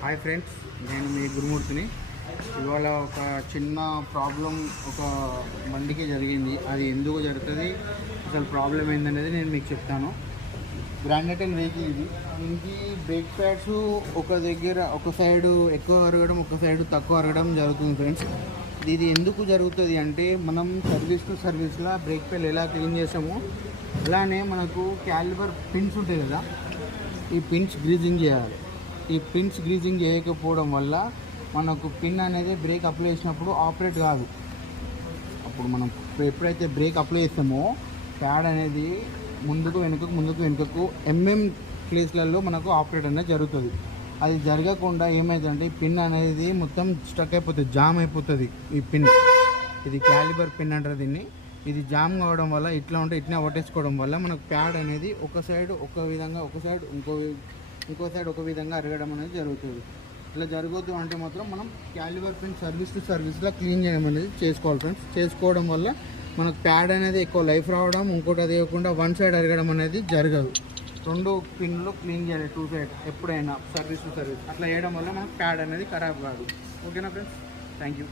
Hi friends, నేను మీ గురుమూర్తిని. ఇవాళ ఒక చిన్న ప్రాబ్లం ఒక బండికి జరిగింది. అది ఎందుకు జరుగుతుంది, అసలు ప్రాబ్లం ఏందనేది నేను మీకు చెప్తాను. గ్రాండెటల్ వెహికల్ ఇది. దీనికి బ్రేక్ ప్యాడ్స్ ఒక దగ్గర ఒక సైడు ఎక్కువ అరగడం, ఒక సైడు తక్కువ అరగడం జరుగుతుంది ఫ్రెండ్స్. ఇది ఎందుకు జరుగుతుంది అంటే, మనం సర్వీస్ టు సర్వీస్లో బ్రేక్ ప్యాడ్ ఎలా క్లీన్ చేసామో అలానే మనకు క్యాలిబర్ పిన్స్ ఉంటాయి కదా, ఈ పిన్స్ గ్రీజింగ్ చేయాలి. ఈ పిన్స్ గ్రీజింగ్ చేయకపోవడం వల్ల మనకు పిన్ అనేది బ్రేక్ అప్లై చేసినప్పుడు ఆపరేట్ కాదు. అప్పుడు మనం ఎప్పుడైతే బ్రేక్ అప్లై చేస్తామో ప్యాడ్ అనేది ముందుకు వెనుకకు ప్లేస్లలో మనకు ఆపరేట్ అనేది జరుగుతుంది. అది జరగకుండా ఏమవుతుందంటే ఈ పిన్ అనేది మొత్తం స్టక్ అయిపోతుంది, జామ్ అయిపోతుంది. ఈ పిన్, ఇది క్యాలిబర్ పిన్ అంటారు దీన్ని. ఇది జామ్ కావడం వల్ల ఇట్లా ఉంటే ఇట్లా పట్టేసుకోవడం వల్ల మనకు ప్యాడ్ అనేది ఒక సైడ్ ఒక విధంగా, ఒక సైడ్ ఇంకో సైడ్ ఒక విధంగా అరగడం అనేది జరుగుతుంది. ఇట్లా జరగద్దు అంటే మాత్రం మనం క్యాలిబర్ పిన్ సర్వీస్ టు సర్వీస్లో క్లీన్ చేయడం అనేది చేసుకోవాలి ఫ్రెండ్స్. చేసుకోవడం వల్ల మనకు ప్యాడ్ అనేది ఎక్కువ లైఫ్ రావడం, ఇంకోటి అది ఇవ్వకుండా వన్ సైడ్ అరగడం అనేది జరగదు. రెండు పిన్లు క్లీన్ చేయాలి, టూ సైడ్ ఎప్పుడైనా సర్వీస్ టు సర్వీస్. అట్లా చేయడం వల్ల మనకు ప్యాడ్ అనేది ఖరాబ్ కాదు. ఓకేనా ఫ్రెండ్స్, థ్యాంక్ యూ.